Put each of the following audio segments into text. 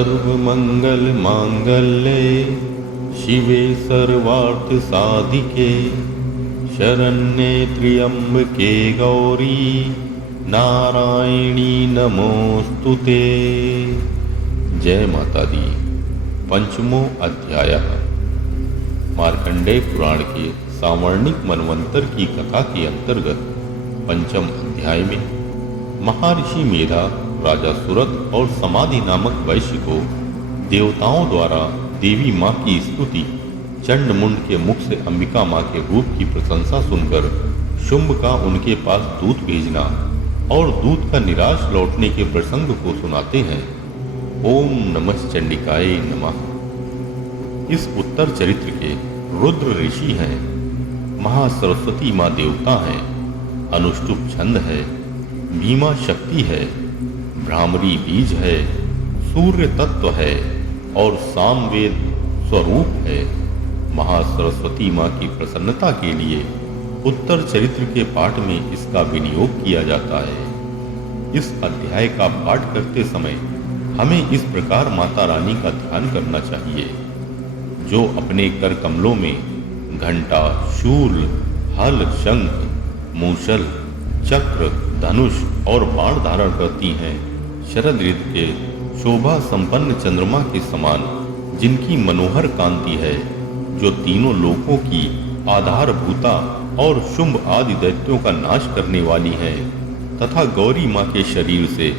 सर्वमंगल मांगल्ये शिवे सर्वार्थसाधिके शरण्ये त्र्यंबके गौरी नारायणी नमोस्तुते। जय माता दी। पंचमो अध्याय। मार्कंडेय पुराण के सावर्णिक मनवंतर की कथा के अंतर्गत पंचम अध्याय में महर्षि मेधा राजा सुरत और समाधि नामक वैश्य को देवताओं द्वारा देवी माँ की स्तुति, चंडमुंड के मुख से अंबिका माँ के रूप की प्रशंसा सुनकर शुंभ का उनके पास दूत भेजना और दूत का निराश लौटने के प्रसंग को सुनाते हैं। ओम नमः चंडिकाय नमः। इस उत्तर चरित्र के रुद्र ऋषि हैं, महासरस्वती माँ देवता हैं, अनुष्टुप छंद है, भीमा शक्ति है, भ्रामरी बीज है, सूर्य तत्व है और सामवेद स्वरूप है। महासरस्वती माँ की प्रसन्नता के लिए उत्तर चरित्र के पाठ में इसका विनियोग किया जाता है। इस अध्याय का पाठ करते समय हमें इस प्रकार माता रानी का ध्यान करना चाहिए, जो अपने कर कमलों में घंटा, शूल, हल, शंख, मूषल, चक्र, धनुष और बाण धारण करती हैं। शरद ऋतु के शोभा संपन्न चंद्रमा के समान जिनकी मनोहर कांति है, जो तीनों लोकों की आधारभूता और शुंभ आदि दैत्यों का नाश करने वाली है, तथा गौरी माँ के शरीर से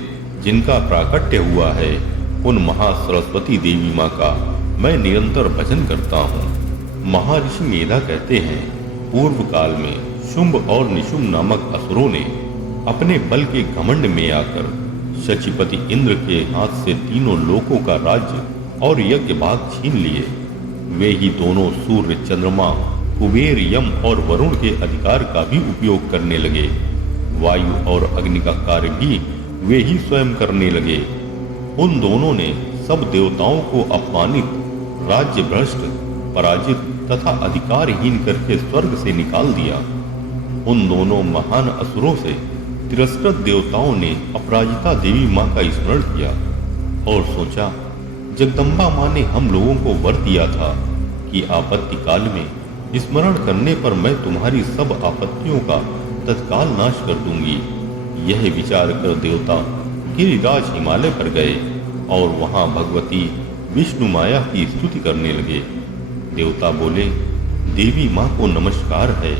जिनका प्राकट्य हुआ है, उन महासरस्वती देवी माँ का मैं निरंतर भजन करता हूँ। महर्षि मेधा कहते हैं, पूर्व काल में शुंभ और निशुंभ नामक असुरों ने अपने बल के घमंड में आकर शचीपति इंद्र के हाथ से तीनों लोकों का राज्य और यज्ञ भाग छीन लिए। वे ही दोनों सूर्य, चंद्रमा, कुबेर, यम और वरुण के अधिकार का भी उपयोग करने लगे। वायु और अग्नि का कार्य भी वे ही स्वयं करने लगे। उन दोनों ने सब देवताओं को अपमानित, राज्य भ्रष्ट, पराजित तथा अधिकारहीन करके स्वर्ग से निकाल दिया। उन दोनों महान असुरों से तिरस्कृत देवताओं ने अपराजिता देवी माँ का स्मरण किया और सोचा, जगदम्बा माँ ने हम लोगों को वर दिया था कि आपत्ति काल में स्मरण करने पर मैं तुम्हारी सब आपत्तियों का तत्काल नाश कर दूंगी। यह विचार कर देवता गिरिराज हिमालय पर गए और वहां भगवती विष्णु माया की स्तुति करने लगे। देवता बोले, देवी माँ को नमस्कार है,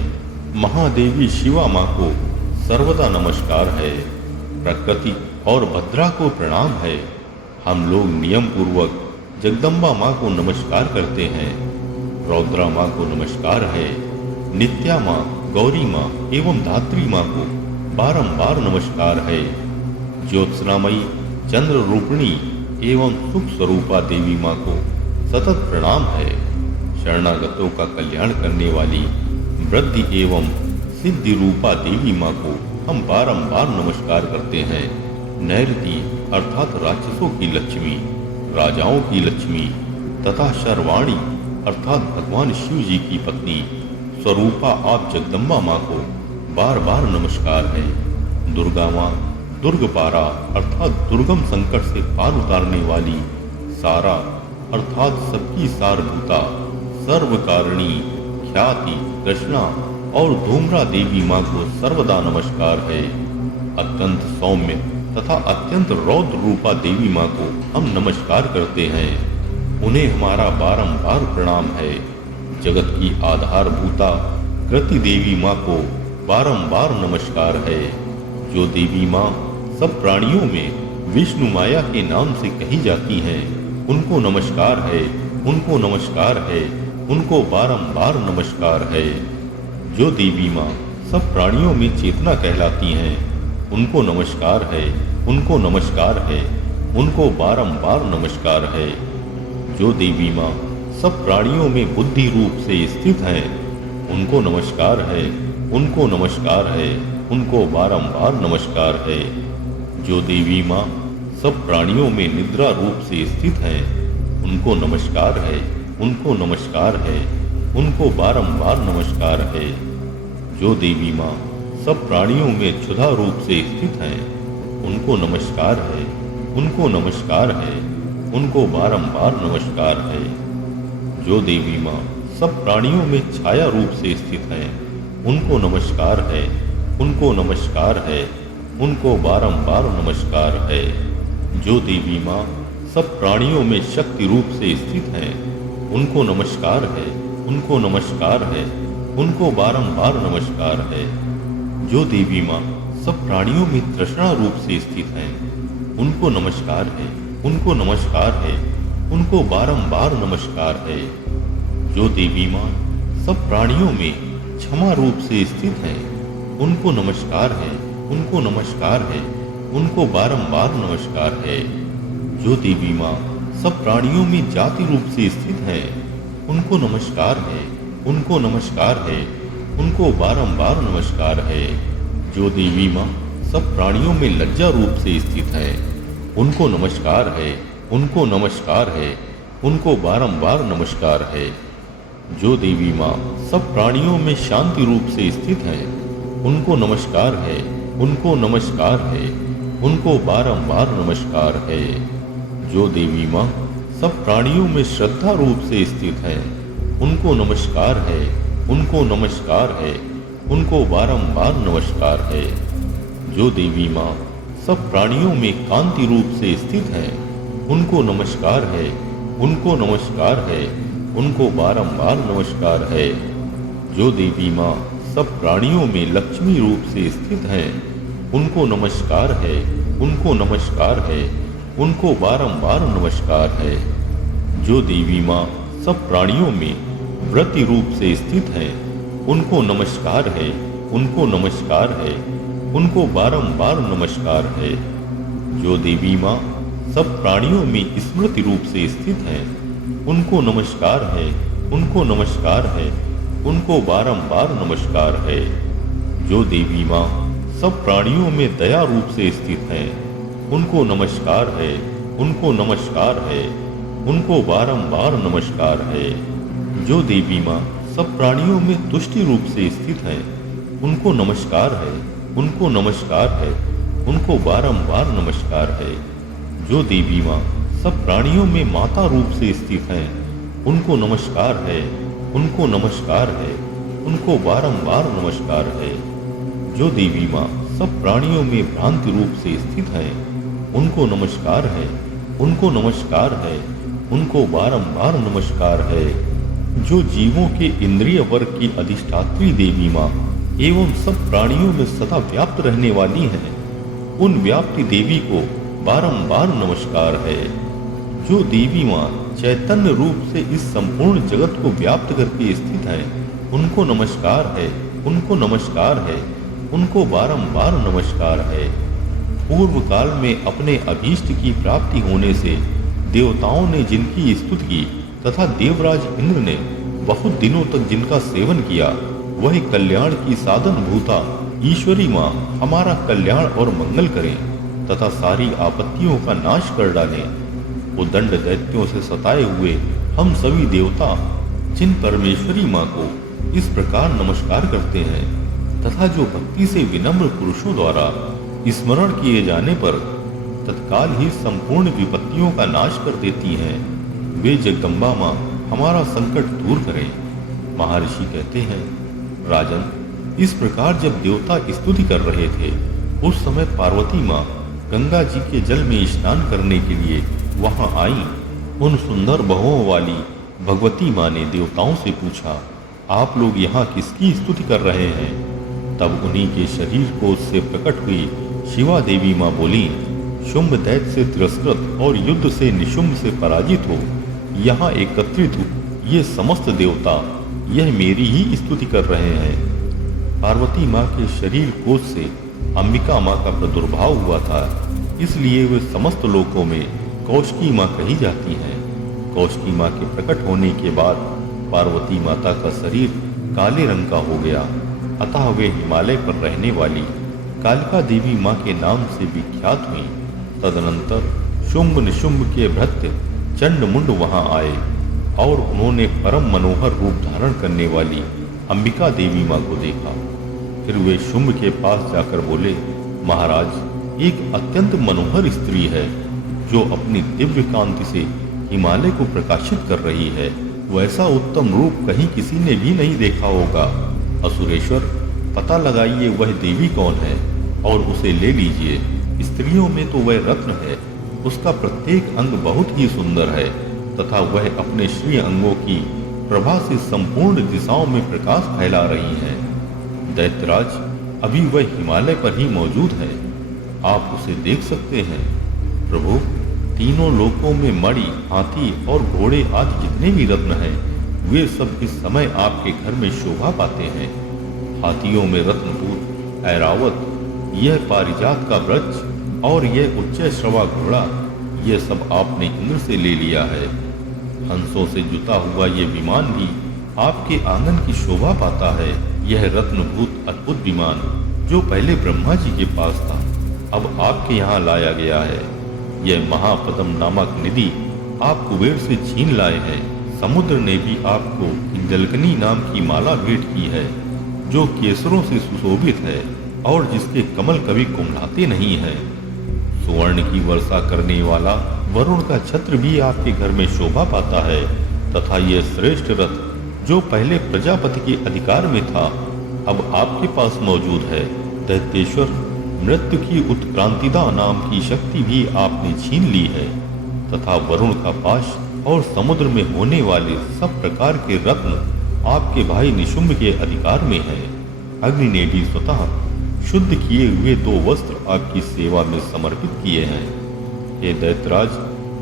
महादेवी शिवा माँ को सर्वदा नमस्कार है, प्रकृति और भद्रा को प्रणाम है। हम लोग नियम पूर्वक जगदम्बा माँ को नमस्कार करते हैं। रौद्रा माँ को नमस्कार है, नित्या माँ, गौरी माँ एवं धात्री माँ को बारंबार नमस्कार है। ज्योत्सनामयी, चंद्र रूपिणी एवं सुख स्वरूपा देवी माँ को सतत प्रणाम है। शरणागतों का कल्याण करने वाली वृद्धि एवं सिद्धि रूपा देवी माँ को हम बारंबार नमस्कार करते हैं। नैरति अर्थात राक्षसों की लक्ष्मी, राजाओं की लक्ष्मी तथा शर्वाणी अर्थात भगवान शिव जी की पत्नी स्वरूपा आप जगदम्बा माँ को बार बार नमस्कार है। दुर्गा माँ, दुर्गपारा अर्थात दुर्गम संकट से पार उतारने वाली, सारा अर्थात सबकी सारभूता, सर्वकारिणी, ख्याति, कृष्णा और धूम्रा देवी माँ को सर्वदा नमस्कार है। अत्यंत सौम्य तथा अत्यंत रौद्र रूपा देवी माँ को हम नमस्कार करते हैं। उन्हें हमारा बारंबार प्रणाम है। जगत की आधारभूता कृति देवी माँ को बारंबार नमस्कार है। जो देवी माँ सब प्राणियों में विष्णु माया के नाम से कही जाती हैं, उनको नमस्कार है, उनको नमस्कार है, उनको बारंबार नमस्कार है। जो देवी माँ सब प्राणियों में चेतना कहलाती हैं, उनको नमस्कार है, उनको नमस्कार है, उनको बारंबार नमस्कार है। जो देवी माँ सब प्राणियों में बुद्धि रूप से स्थित हैं, उनको नमस्कार है, उनको नमस्कार है, उनको बारंबार नमस्कार है। जो देवी माँ सब प्राणियों में निद्रा रूप से स्थित हैं, उनको नमस्कार है, उनको नमस्कार है, उनको बारंबार नमस्कार है। जो देवी माँ सब प्राणियों में क्षुधा रूप से स्थित हैं, उनको नमस्कार है, उनको नमस्कार है, उनको बारंबार नमस्कार है। जो देवी माँ सब प्राणियों में छाया रूप से स्थित हैं, उनको नमस्कार है, उनको नमस्कार है, उनको बारंबार नमस्कार है। जो देवी माँ सब प्राणियों में शक्ति रूप से स्थित हैं, उनको नमस्कार है, उनको नमस्कार है, उनको बारंबार नमस्कार है। जो देवी माँ सब प्राणियों में तृष्णा रूप से स्थित हैं, उनको नमस्कार है, उनको नमस्कार है, उनको बारंबार नमस्कार है। जो देवी माँ सब प्राणियों में क्षमा रूप से स्थित हैं, उनको नमस्कार है, उनको नमस्कार है, उनको बारंबार नमस्कार है। जो देवी माँ सब प्राणियों में जाति रूप से स्थित हैं, उनको नमस्कार है, उनको नमस्कार है, उनको बारंबार नमस्कार है। जो देवी माँ सब प्राणियों में लज्जा रूप से स्थित है, उनको नमस्कार है, उनको नमस्कार है, उनको बारंबार नमस्कार है। जो देवी माँ सब प्राणियों में शांति रूप से स्थित है, उनको नमस्कार है, उनको नमस्कार है, उनको बारंबार नमस्कार है। जो देवी माँ सब प्राणियों में श्रद्धा रूप से स्थित है, उनको नमस्कार है, उनको नमस्कार है, उनको बारंबार नमस्कार है। जो देवी माँ सब प्राणियों में कांति रूप से स्थित है, उनको नमस्कार है, उनको नमस्कार है, उनको बारंबार नमस्कार है। जो देवी माँ सब प्राणियों में लक्ष्मी रूप से स्थित हैं, उनको नमस्कार है, उनको नमस्कार है, उनको बारंबार नमस्कार है। जो देवी माँ सब प्राणियों में व्रति रूप से स्थित हैं, उनको नमस्कार है, उनको नमस्कार है, उनको बारंबार नमस्कार है। जो देवी माँ सब प्राणियों में स्मृति रूप से स्थित हैं, उनको नमस्कार है, उनको नमस्कार है, उनको बारंबार नमस्कार है। जो देवी माँ सब प्राणियों में दया रूप से स्थित हैं, उनको नमस्कार है, उनको नमस्कार है, उनको बारंबार नमस्कार है। जो देवी माँ सब प्राणियों में तुष्टि रूप से स्थित हैं, उनको नमस्कार है, उनको नमस्कार है, उनको बारंबार नमस्कार है। जो देवी माँ सब प्राणियों में माता रूप से स्थित हैं, उनको नमस्कार है, उनको नमस्कार है, उनको बारंबार नमस्कार है। जो देवी माँ सब प्राणियों में भ्रांति रूप से स्थित हैं, उनको नमस्कार है, उनको नमस्कार है, उनको बारंबार नमस्कार है। जो जीवों के इंद्रिय वर्ग की अधिष्ठात्री देवी माँ एवं सब प्राणियों में सदा व्याप्त रहने वाली हैं, उन व्याप्ति देवी को बारंबार नमस्कार है। जो देवी माँ चैतन्य रूप से इस संपूर्ण जगत को व्याप्त करके स्थित हैं, उनको नमस्कार है, उनको नमस्कार है, उनको बारंबार नमस्कार है। पूर्व काल में अपने अभीष्ट की प्राप्ति होने से देवताओं ने जिनकी स्तुति की तथा देवराज इंद्र ने बहुत दिनों तक जिनका सेवन किया, वही कल्याण की साधन भूता ईश्वरी माँ हमारा कल्याण और मंगल करें तथा सारी आपत्तियों का नाश कर डालें। वो दंड दैत्यों से सताए हुए हम सभी देवता जिन परमेश्वरी माँ को इस प्रकार नमस्कार करते हैं तथा जो भक्ति से विनम्र पुरुषों द्वारा स्मरण किए जाने पर तत्काल ही संपूर्ण विपत्तियों का नाश कर देती हैं, वे जगदम्बा माँ हमारा संकट दूर करें। महर्षि कहते हैं, राजन, इस प्रकार जब देवता स्तुति कर रहे थे, उस समय पार्वती माँ गंगा जी के जल में स्नान करने के लिए वहां आई। उन सुंदर बहुओं वाली भगवती माँ ने देवताओं से पूछा, आप लोग यहाँ किसकी स्तुति कर रहे हैं? तब उन्हीं के शरीर को उससे प्रकट हुई शिवा देवी माँ बोली, शुंभ दैत्य से तिरस्कृत और युद्ध से निशुंभ से पराजित हो यहाँ एकत्रित हो ये समस्त देवता यह मेरी ही स्तुति कर रहे हैं। पार्वती माँ के शरीर कोश से अंबिका माँ का प्रादुर्भाव हुआ था, इसलिए वे समस्त लोकों में कौशिकी माँ कही जाती हैं। कौशिकी माँ के प्रकट होने के बाद पार्वती माता का शरीर काले रंग का हो गया, अतः वे हिमालय पर रहने वाली कालिका देवी माँ के नाम से विख्यात हुई। तदनंतर शुंभ निशुंभ के भृत्य चंड मुंड वहां आए और उन्होंने परम मनोहर रूप धारण करने वाली अंबिका देवी माँ को देखा। फिर वे शुंभ के पास जाकर बोले, महाराज, एक अत्यंत मनोहर स्त्री है। जो अपनी दिव्य कांति से हिमालय को प्रकाशित कर रही है, वैसा उत्तम रूप कहीं किसी ने भी नहीं देखा होगा। असुरेश्वर, पता लगाइए वह देवी कौन है और उसे ले लीजिए। स्त्रियों में तो वह रत्न है, उसका प्रत्येक अंग बहुत ही सुंदर है तथा वह अपने श्री अंगों की प्रभा से संपूर्ण दिशाओं में प्रकाश फैला रही है। दैत्यराज, अभी वह हिमालय पर ही मौजूद है, आप उसे देख सकते हैं। प्रभु, तीनों लोकों में मणि, हाथी और घोड़े आदि जितने भी रत्न हैं, वे सब इस समय आपके घर में शोभा पाते हैं। हाथियों में रत्नपूत ऐरावत, यह पारिजात का वृक्ष और यह उच्च श्रवा घोड़ा, यह सब आपने इंद्र से ले लिया है। हंसों से जुता हुआ यह विमान भी आपके आंगन की शोभा पाता है। यह रत्नभूत अद्भुत विमान जो पहले ब्रह्मा जी के पास था, अब आपके यहाँ लाया गया है। यह महापद्म नामक निधि आप कुबेर से छीन लाए हैं। समुद्र ने भी आपको इंजलकनी नाम की माला भेंट की है, जो केसरों से सुशोभित है और जिसके कमल कभी कुम्हलाते नहीं हैं। सुवर्ण की वर्षा करने वाला वरुण का छत्र भी आपके घर में शोभा पाता है तथा यह श्रेष्ठ रथ जो पहले प्रजापति के अधिकार में था, अब आपके पास मौजूद है। दैत्येश्वर, मृत्यु की उत्क्रांतिदा नाम की शक्ति भी आपने छीन ली है तथा वरुण का पाश और समुद्र में होने वाले सब प्रकार के रत्न आपके भाई निशुंभ के अधिकार में है। अग्नि ने भी स्वतः शुद्ध किए हुए 2 वस्त्र आपकी सेवा में समर्पित किए हैं। हे दैत्यराज,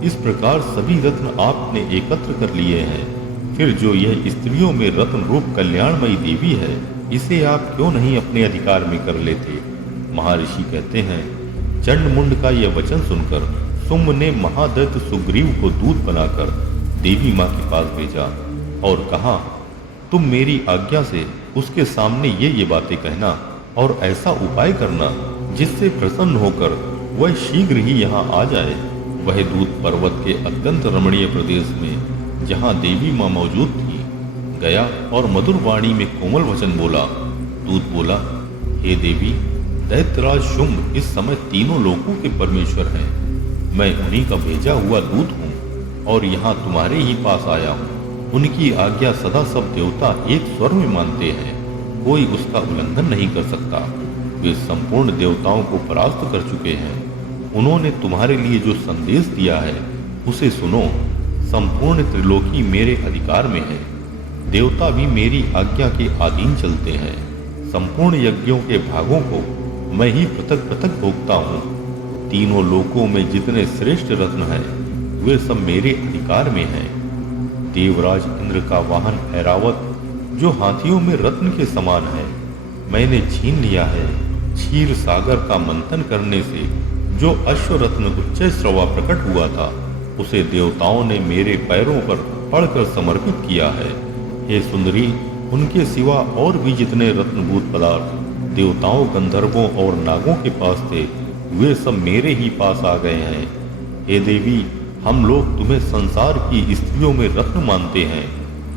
इस प्रकार सभी रत्न आपने एकत्र कर लिए हैं। फिर जो यह स्त्रियों में रत्न रूप कल्याणमयी देवी है, इसे आप क्यों नहीं अपने अधिकार में कर लेते? महर्षि कहते हैं, चंडमुंड का यह वचन सुनकर शुंभ ने महादैत्य सुग्रीव को दूत बनाकर देवी माँ के पास भेजा और कहा, तुम मेरी आज्ञा से उसके सामने ये बातें कहना और ऐसा उपाय करना जिससे प्रसन्न होकर वह शीघ्र ही यहाँ आ जाए। वह दूत पर्वत के अत्यंत रमणीय प्रदेश में, जहाँ देवी माँ मौजूद थी, गया और मधुर वाणी में कोमल वचन बोला। दूत बोला, हे देवी, दैत्यराज शुंभ इस समय तीनों लोकों के परमेश्वर हैं। मैं उन्हीं का भेजा हुआ दूत हूँ और यहाँ तुम्हारे ही पास आया हूँ। उनकी आज्ञा सदा सब देवता एक स्वर में मानते हैं, कोई उसका उल्लंघन नहीं कर सकता। वे संपूर्ण देवताओं को परास्त कर चुके हैं। उन्होंने तुम्हारे लिए जो संदेश दिया है उसे सुनो। संपूर्ण त्रिलोकी मेरे अधिकार में है। देवता भी मेरी आज्ञा के अधीन चलते हैं। संपूर्ण यज्ञों के भागों को मैं ही पृथक पृथक भोगता हूँ। तीनों लोकों में जितने श्रेष्ठ रत्न हैं, वे सब मेरे अधिकार में हैं। देवराज इंद्र का वाहन ऐरावत, जो हाथियों में रत्न के समान है, मैंने छीन लिया है। क्षीर सागर का मंथन करने से जो अश्वरत्न उच्च श्रवा प्रकट हुआ था, उसे देवताओं ने मेरे पैरों पर पड़कर समर्पित किया है। हे सुंदरी, उनके सिवा और भी जितने रत्नभूत पदार्थ देवताओं, गंधर्वों और नागों के पास थे, वे सब मेरे ही पास आ गए हैं। हे देवी, हम लोग तुम्हें संसार की स्त्रियों में रत्न मानते हैं,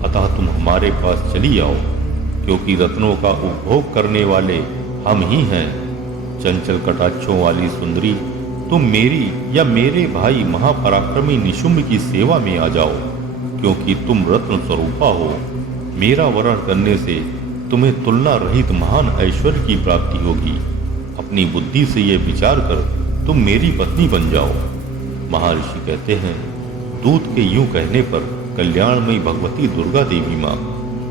अतः तुम हमारे पास चली आओ, क्योंकि रत्नों का उपभोग करने वाले हम ही हैं। चंचल कटाक्षों वाली सुंदरी, तुम मेरी या मेरे भाई महापराक्रमी निशुंभ की सेवा में आ जाओ, क्योंकि तुम रत्न स्वरूपा हो। मेरा वरण करने से तुम्हें तुलना रहित महान ऐश्वर्य की प्राप्ति होगी। अपनी बुद्धि से यह विचार कर तुम मेरी पत्नी बन जाओ। महर्षि कहते हैं, दूत के यूं कहने पर कल्याणमयी भगवती दुर्गा देवी माँ,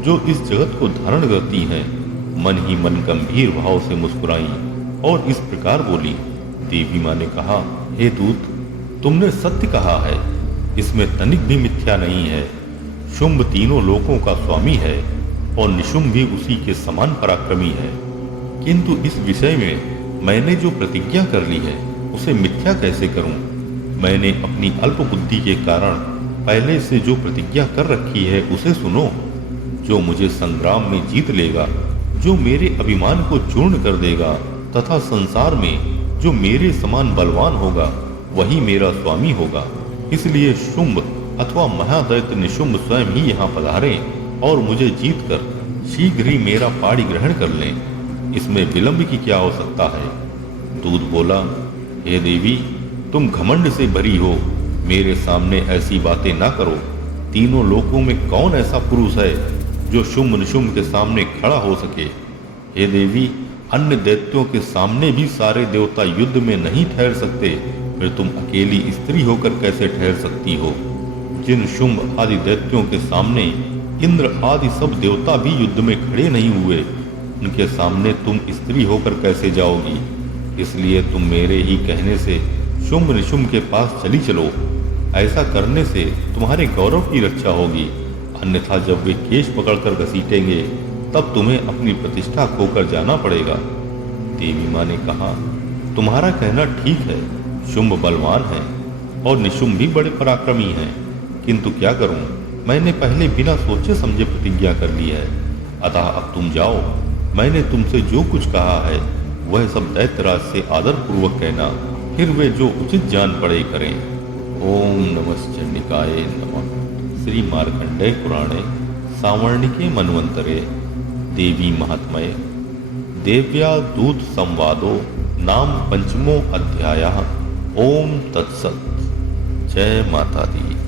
जो इस जगत को धारण करती हैं, मन ही मन गंभीर भाव से मुस्कुराई और इस प्रकार बोली। देवी माँ ने कहा, हे दूत, तुमने सत्य कहा है, इसमें तनिक भी मिथ्या नहीं है। शुंभ तीनों लोकों का स्वामी है और निशुंभ भी उसी के समान पराक्रमी है, किंतु इस विषय में मैंने जो प्रतिज्ञा कर ली है उसे मिथ्या कैसे करूं? मैंने अपनी अल्प बुद्धि के कारण पहले से जो प्रतिज्ञा कर रखी है उसे सुनो। जो मुझे संग्राम में जीत लेगा, जो मेरे अभिमान को चूर्ण कर देगा तथा संसार में जो मेरे समान बलवान होगा, वही मेरा स्वामी होगा। इसलिए शुंभ अथवा महादैत्य निशुंभ स्वयं ही यहाँ पधारें और मुझे जीतकर शीघ्र ही मेरा पाणी ग्रहण कर लें। इसमें विलंब की क्या आवश्यकता है? दूत बोला, हे देवी, तुम घमंड से भरी हो, मेरे सामने ऐसी बातें ना करो। तीनों लोकों में कौन ऐसा पुरुष है जो शुंभ निशुंभ के सामने खड़ा हो सके? हे देवी, अन्य दैत्यों के सामने भी सारे देवता युद्ध में नहीं ठहर सकते, फिर तुम अकेली स्त्री होकर कैसे ठहर सकती हो? जिन शुंभ आदि दैत्यों के सामने इंद्र आदि सब देवता भी युद्ध में खड़े नहीं हुए, उनके सामने तुम स्त्री होकर कैसे जाओगी? इसलिए तुम मेरे ही कहने से शुंभ निशुंभ के पास चली चलो। ऐसा करने से तुम्हारे गौरव की रक्षा होगी, अन्यथा जब वे केश पकड़कर घसीटेंगे तब तुम्हें अपनी प्रतिष्ठा खोकर जाना पड़ेगा। देवी माँ ने कहा, तुम्हारा कहना ठीक है, शुंभ बलवान है और निशुंभ भी बड़े पराक्रमी हैं, किंतु क्या करूं, मैंने पहले बिना सोचे समझे प्रतिज्ञा कर ली है। अतः अब तुम जाओ, मैंने तुमसे जो कुछ कहा है वह सब दैत्यराज से आदर पूर्वक कहना, फिर वे जो उचित जान पड़े करें। ओम नमश्चंडिकाय नमः। श्री मार्कंडेय पुराणे सावर्णिके मन्वंतरे देवी महात्म्ये देव्या दूत संवादो नाम पंचमो अध्यायः। ओम तत्सत्। जय माता दी।